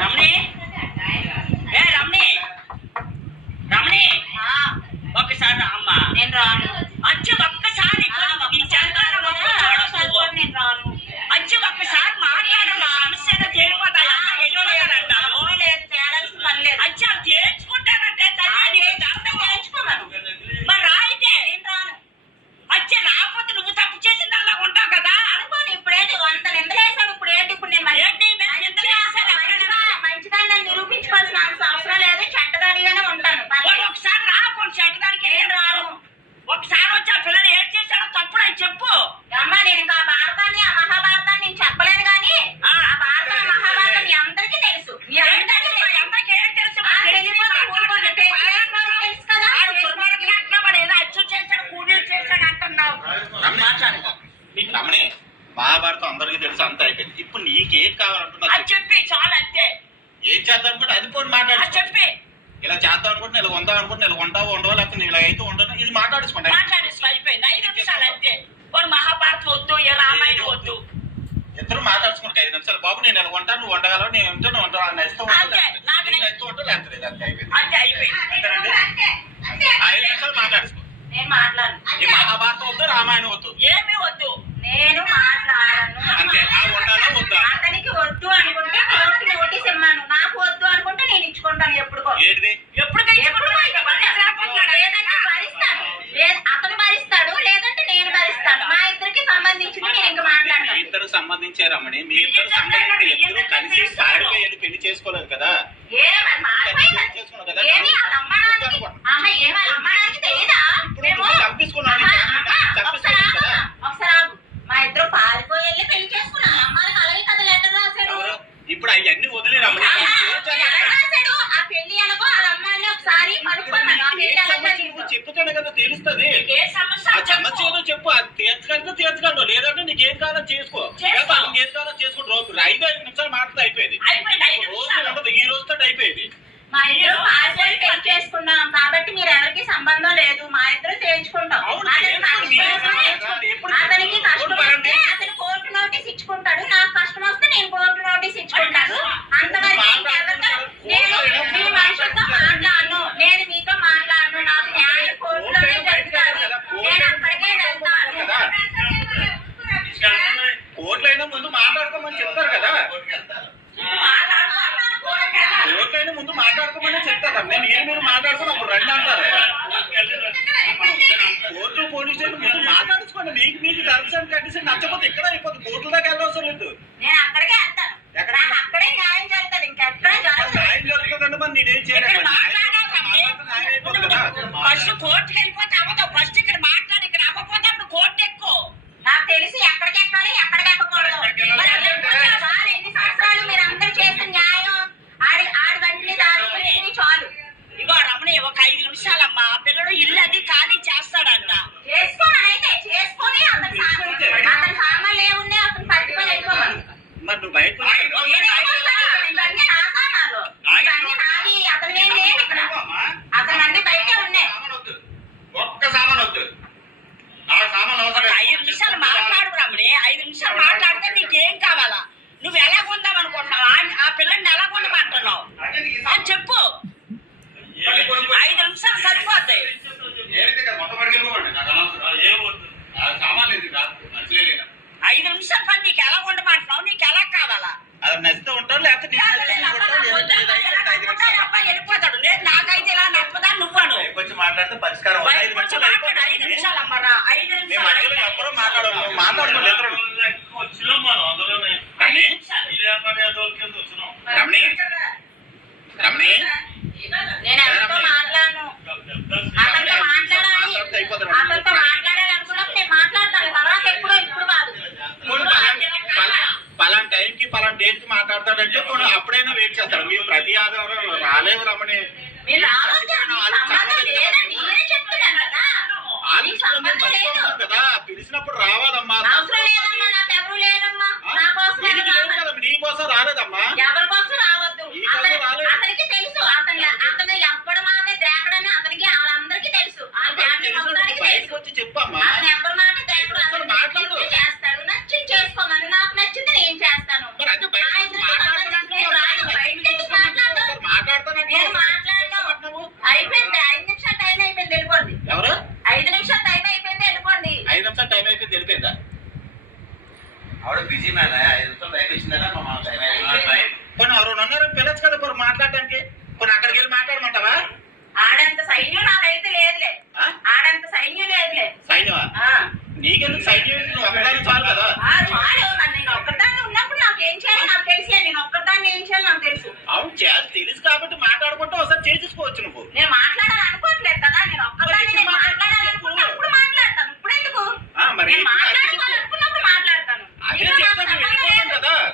రమణి? ఏ రమణి? రమణి? ఒక్కసారి అమ్మ నేను రాను. అచ్చు ఒక్కసారి నేను రాను. అచ్చు ఒక్కసారి మాట్లాడమ్మా సమస్య తేలిపోతాయి. అచ్చు అవి తేల్చుకుంటానంటే తల్లి దండం నేర్చుకోమను మరి రాయితే? నేను రాను. అచ్చే రాకపోతే నువ్వు తప్పు చేసింది అలా ఉంటావు కదా? అనుకోని. ఇప్పుడేంటి అంత నిందలేసాడు ఇప్పుడు ఏంటి ఇప్పుడు నేను మళ్ళీ ఏంటి మేము ఎంత చేశాను మంచిగా మంచిగా నన్ను నిరూపించుకోవాల్సిన అవసరం లేదు చెడ్డదానిగానే ఉంటాను వాడు పర్లేదు. ఒకసారి రాకపోతే చెడ్డదానికి ఏం రాను ఒకసారి వచ్చి ఆ పిల్లలు ఏం చేశాడో తప్పుడు అని చెప్పు అమ్మ నేను ఇంకా ఆ భారతాన్ని ఆ మహాభారతాన్ని నేను చెప్పలేను కానీ ఆ. ఆ భారతం ఆ మహాభారతం మీ అందరికీ తెలుసు మీ ఏం అందరికీ తెలుసు? తెలుసు. అందరికీ ఏం తెలుసు? ఆ, తెలియకపోతే ఊరుకోండి. తెలియకపోతే తెలుసు కదా. ఆడు దుర్మార్గుడు అంటున్నావు, వాడు ఏదో అచ్చు చేశాడు, కూలీలు చేశాడు అంటున్నావు. మాట్లాడుకో. రమణి మహాభారతం అందరికీ తెలుసు అంత అయిపోయింది ఇప్పుడు నీకేం కావాలంటున్నా అది చెప్పి చాలు అంతే ఏం చేద్దాం అనుకుంటే అది పోయి అది మాట్లాడు చెప్పి ఇలా చేద్దాం అనుకుంటే ఇలా ఉందాం అనుకుంటే ఇలా ఉంటావు ఉండవు లేకపోతే ఇలా అయితే ఉండను ఇది మాట్లాడుకోండి మాట్లాడేసి అయిపోయింది ఐదు నిమిషాలు అంతే. వాడు మహాభారతం వద్దు ఏ రామాయణం వద్దు. ఇద్దరు మాట్లాడుకోండి ఐదు నిమిషాలు. బాబు నేను ఇలా ఉంటాను నువ్వు ఉండగలవు నేను ఉంటాను నువ్వు ఉంటావు అని ఇష్టం అంతే, నాకు నేను ఇష్టం ఉంటాను లేకపోతే లేదు. అంతే అయిపోయింది. అంతే. అయిపోయింది ఐదు నిమిషాలు మాట్లాడుకో. నేను మాట్లాడను. ఈ మహాభారతం వద్దు రామాయణం వద్దు. ఏమీ వద్దు. నేను మాట్లాడను. అంతే ఆ ఉండాలా వద్దా? అతనికి వద్దు అనుకుంటే కోర్టు నోటీస్ ఇమ్మాను. నాకు వద్దు అనుకుంటే నేను ఇచ్చుకుంటాను ఎప్పుడుకో. ఏంటిది? ఎప్పుడు రాకపోతున్నాడు. లేదంటే భరిస్తాను. లేదు అతను భరిస్తాడు లేదంటే నేను భరిస్తాను. మా ఇద్దరికి సంబంధించింది నేను ఇంకా మీ మాట్లాడతాను ఇద్దరు సంబంధించే రమణి. మీ ఇద్దరు సంబంధించి ఇద్దరు కలిసి వెళ్ళి పెళ్ళి చేసుకోలేదు కదా? ఏ మరి మారిపోయిందా? ఏమి వాళ్ళ అమ్మడానికి ఆహా ఏమి వాళ్ళ అమ్మడానికి తెలీదా ఇప్పుడు మేము నువ్వు చంపేసుకున్నావు ఆహా, నీకు ఆహా, చంపేసుకున్నావు ఒకసారి కదా ఆగు, ఒకసారి ఆగు. మా ఇద్దరు పారిపోయి వెళ్ళి పెళ్ళి చేసుకున్నాం అమ్మాయికి అలాగే కదా లెటర్ రాశాడు ఎవరు? ఇప్పుడు అవన్నీ వదిలే రమణి ఆహా, ఏం చేద్దాం? ఎలా రాశాడు ఆ పెళ్ళి ఎలాగో వాళ్ళ అమ్మాయిని ఒకసారి కనుక్కోమను ఆ పెళ్ళి ఏం ఎలా సమస్య జరిగిందో. నువ్వు చెప్తేనే కదా తెలుస్తుంది. సమస్య చెప్పు. అది తీర్చగలిగితే తీర్చగలరు లేదంటే నీకు ఏం కావాలో చేసుకో. ఏం కావాలో చేసుకో. రోజు ఐదు ఐదు నిమిషాలు మాట్లాడి అయిపోయింది. రోజు ఉండదు. ఈ రోజుతో అయిపోయింది. మా ఇద్దరు పెళ్ళి చేసుకున్నాం. కాబట్టి మీరు ఎవరికి సంబంధం లేదు. మా ఇద్దరు తేల్చుకుంటాం అవును, అతనికి చేసుకోండి. కష్టం వస్తే మీరు ఎప్పుడు అతనికి కష్టం కోర్టు వస్తే పరంగా అతను కోర్టు నోటీస్ ఇచ్చుకుంటాడు నాకు కష్టం వస్తే నేను కోర్టు నోటీస్ ఇచ్చుకుంటాను అంతవరకు ఇంకెవరితో నేను మీ మనుషులతో మాట్లాడను నేను మీతో మాట్లాడను నాకు న్యాయం కోర్టులోనే జరుగుతుంది నేను అక్కడికే వెళ్తాను కోర్టులో అయినా ముందు మాట్లాడుకోమని చెప్తారు కదా కోర్టు అయినా ముందు మాట్లాడుకోమని చెప్తారు మీరు మాట్లాడుకుని అప్పుడు రండి అంటారు. కోర్టు పోలీస్ స్టేషన్ ముందు మాట్లాడుకోండి. మీకు మీకు టర్మ్స్ అండ్ కండిషన్ నచ్చకపోతే ఇక్కడ అయిపోతుంది. కోర్టు దాకా వెళ్ళవసరం లేదు. నేను అక్కడికే వెళ్తాను. ఎక్కడ? అక్కడే న్యాయం జరుగుతుంది. ఇంకెక్కడ న్యాయం మరి నేనేం చేయలేదు ఫస్ట్ కోర్టుకి వెళ్ళిపోతే అవ్వదు. ఫస్ట్ ఇక్కడ మాట్లాడి. ఇక్కడ అవ్వకపోతే అప్పుడు కోర్టు ఎక్కువ. నాకు తెలిసి ఎక్కడికి ఎక్కాలి ఎక్కడికి ఎక్కకూడదు మరి అది ఎప్పుడు చాలు ఎన్ని సంవత్సరాలు మీరు అందరూ చేసిన న్యాయం ఆడి ఆడివన్నీ దాని చాలు ఇగో రమణి ఒక ఐదు నిమిషాలమ్మా ఆ పిల్లడు ఇల్లు అది ఖాళీ చేస్తాడంట చేసుకోమని అయితే చేసుకొని అతని సా- అతని సామాన్లు ఏమున్నాయి అతను పట్టుకొని వెళ్ళిపోమని మరి నువ్వు బయట ఇవన్నీ నా సామాన్లు ఇవన్నీ నాది అతని ఏం లేదు ఇక్కడ అతని అన్ని బయటే ఉన్నాయి ఒక్క సామాన్ వద్దు ఆ సామాన్ అవసరం ఒక లేదు. ఐదు నిమిషాలు మాట్లాడు రమణి ఐదు నిమిషాలు మాట్లాడితే నీకేం కావాలా నువ్వు ఎలా కొందాం అనుకుంటున్నావు ఆ- ఆ పిల్లని ఎలా కొండమంటున్నావు అది చెప్పు ఐదు నిమిషాలు సరిపోతాయి ఏదైతే కదా మొత్తం పట్టుకెళ్ళిపోండి. నాకు అనవసరం. ఆ సామాన్లు ఎందుకు రా? మనుషులే లేరా? ఐదు నిమిషాలు పని నీకు ఎలా ఉండమంటున్నావు నీకు ఎలా కావాలా అది నచ్చితే ఉంటారు లేకపోతే నేను నచ్చితే నేను ఉంటాను. లేదంటే లేదు. అయిపోయింది. నిమిషాలు. అబ్బాయి వెళ్ళిపోతాడు. లేదు నాకైతే ఇలా నప్పదా నువ్వను వచ్చి మాట్లాడితే పరిష్కారం. ఐదు కొంచెం నిమిషాలు అమ్మరా. ఐదు నిమిషాలు ఎవరో మాట్లాడరు. నువ్వు మాట్లాడుకోండి ఇద్దరు. వచ్చినాం మనం అందులోనే. వచ్చినాం. రమణి. రమణి నేను కి మాట్లాడతాడంటే పోనీ అప్పుడైనా వెయిట్ చేస్తాడు మీరు ప్రతి ఆదివారం రాలేదు రమణి. కదా పిలిచినప్పుడు రావాలమ్మా? నా కోసం నీకు ఎవరు లేదు రావద్దు. కదా, నీ కోసం రాలేదమ్మా. ఎవరి కోసం రావద్దు. అతనికి తెలుసు. అతని అతను ఎప్పటి మాట ద్రాకడని అతనికి వాళ్ళందరికీ తెలుసు. ఆ ఫ్యామిలీ మొత్తానికి తెలుసు. చెప్పమ్మా. అయిపోయింది. ఐదు నిమిషాల టైం అయిపోయింది. వెళ్ళిపోండి. ఎవరు? ఐదు నిమిషాలు టైం అయిపోయింది. వెళ్ళిపోండి. ఐదు నిమిషాలు టైం అయిపోయింది. వెళ్ళిపోయిందా? ఆవిడ బిజీ మేడం ఐదు నిమిషాలు టైం ఇచ్చిందా మా టైం అయిపోయింది. కొన్ని ఎవరు ఉన్నారు పిల్లచ్చు కదా మరి మాట్లాడటానికి?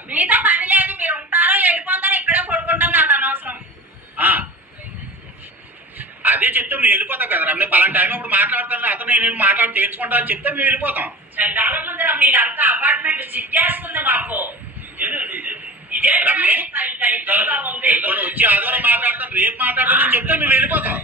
మీతో పని లేదు మీరు ఉంటారో ఇక్కడే అనవసరం. అదే చెప్తే మేము వెళ్ళిపోతాం కదా రమ్మి పలాంటి టైం అప్పుడు మాట్లాడతాను అతను నేను మాట్లాడి తెలుసుకుంటా అని చెప్తే మేము వెళ్ళిపోతాం. చాలా అంతా అపార్ట్మెంట్ సిగ్గేస్తుంది మాకు. ఇదే వచ్చి ఆదివారం మాట్లాడతాం రేపు మాట్లాడతాం చెప్తే మేము వెళ్ళిపోతాం.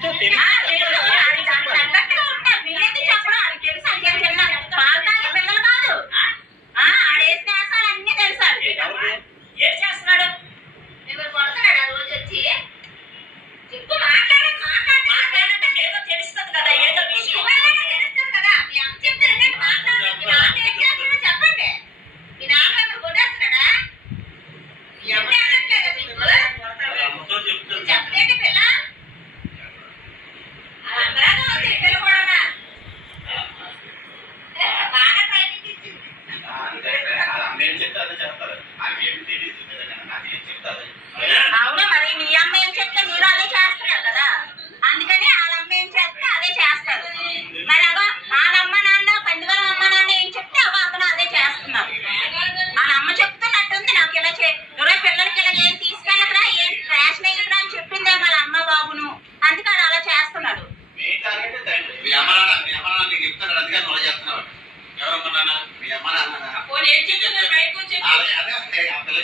真他妈！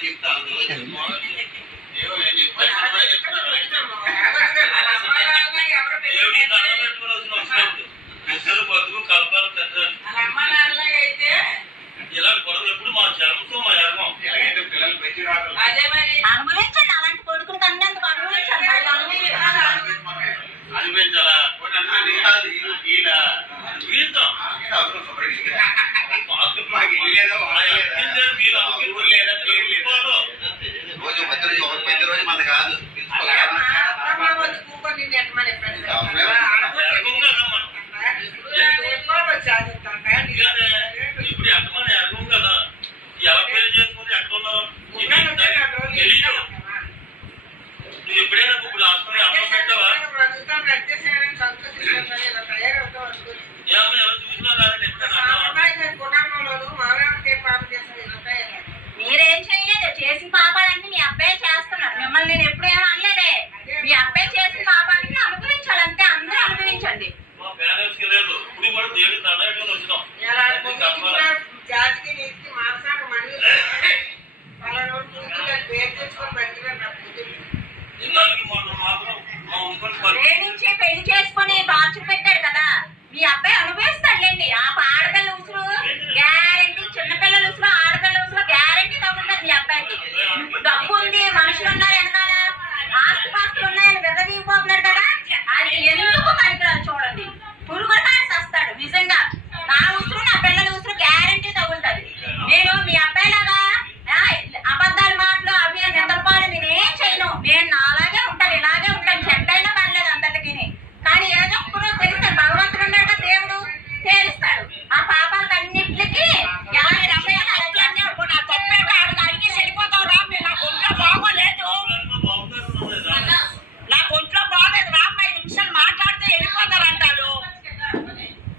చెప్తాను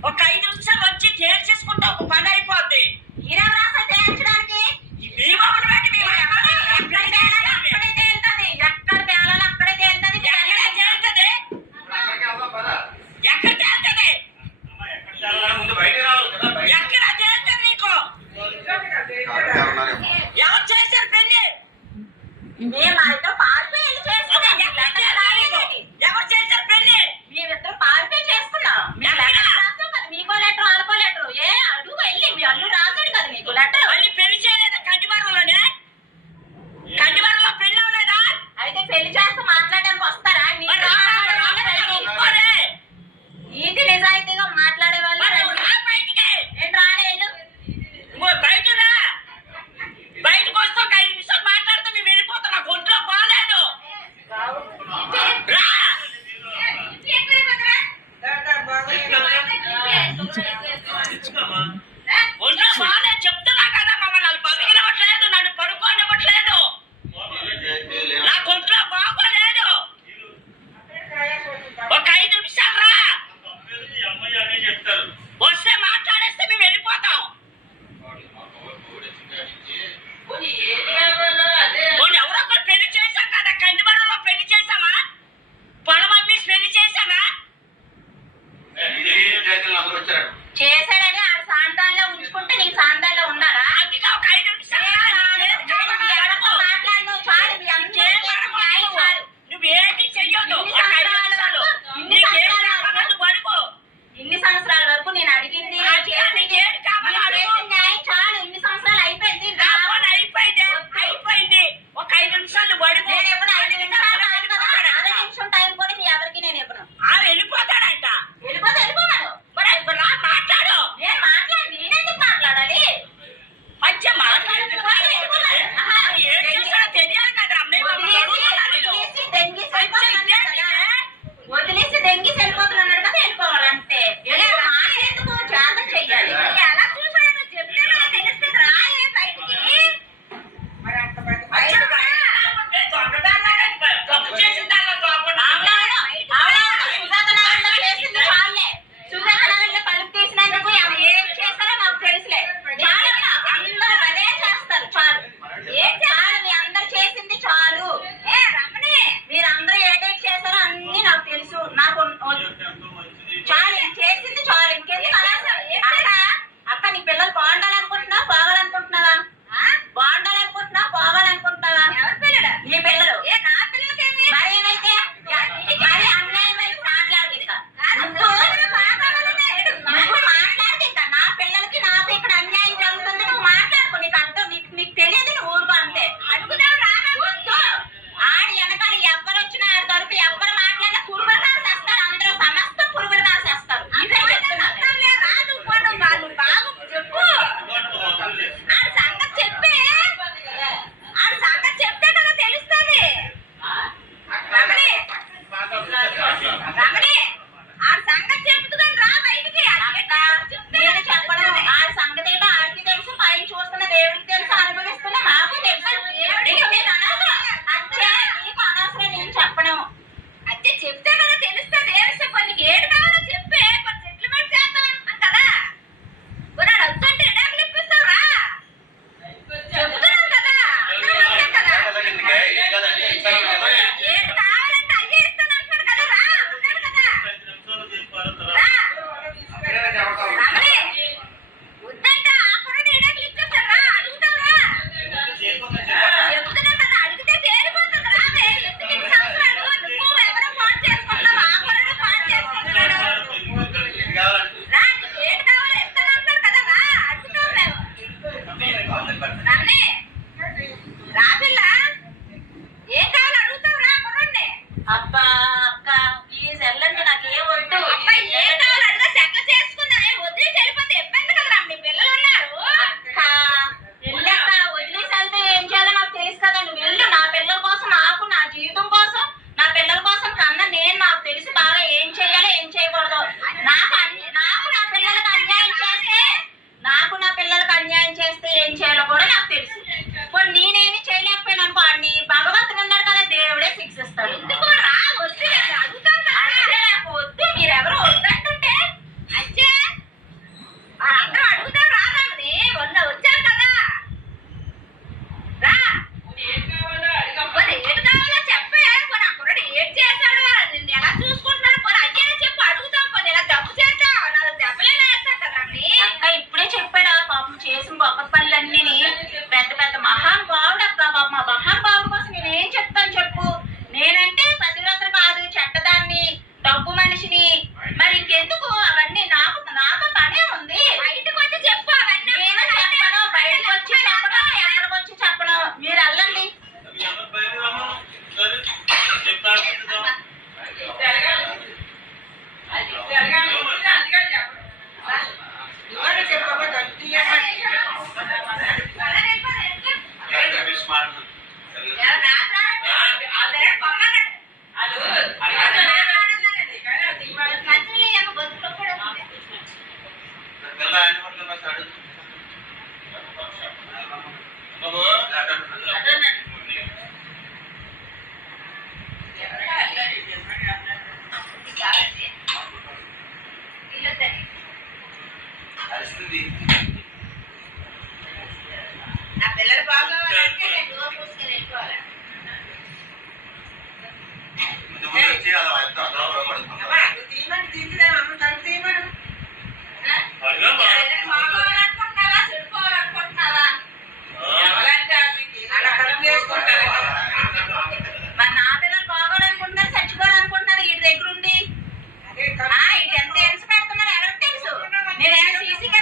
ok? నేను సీసీ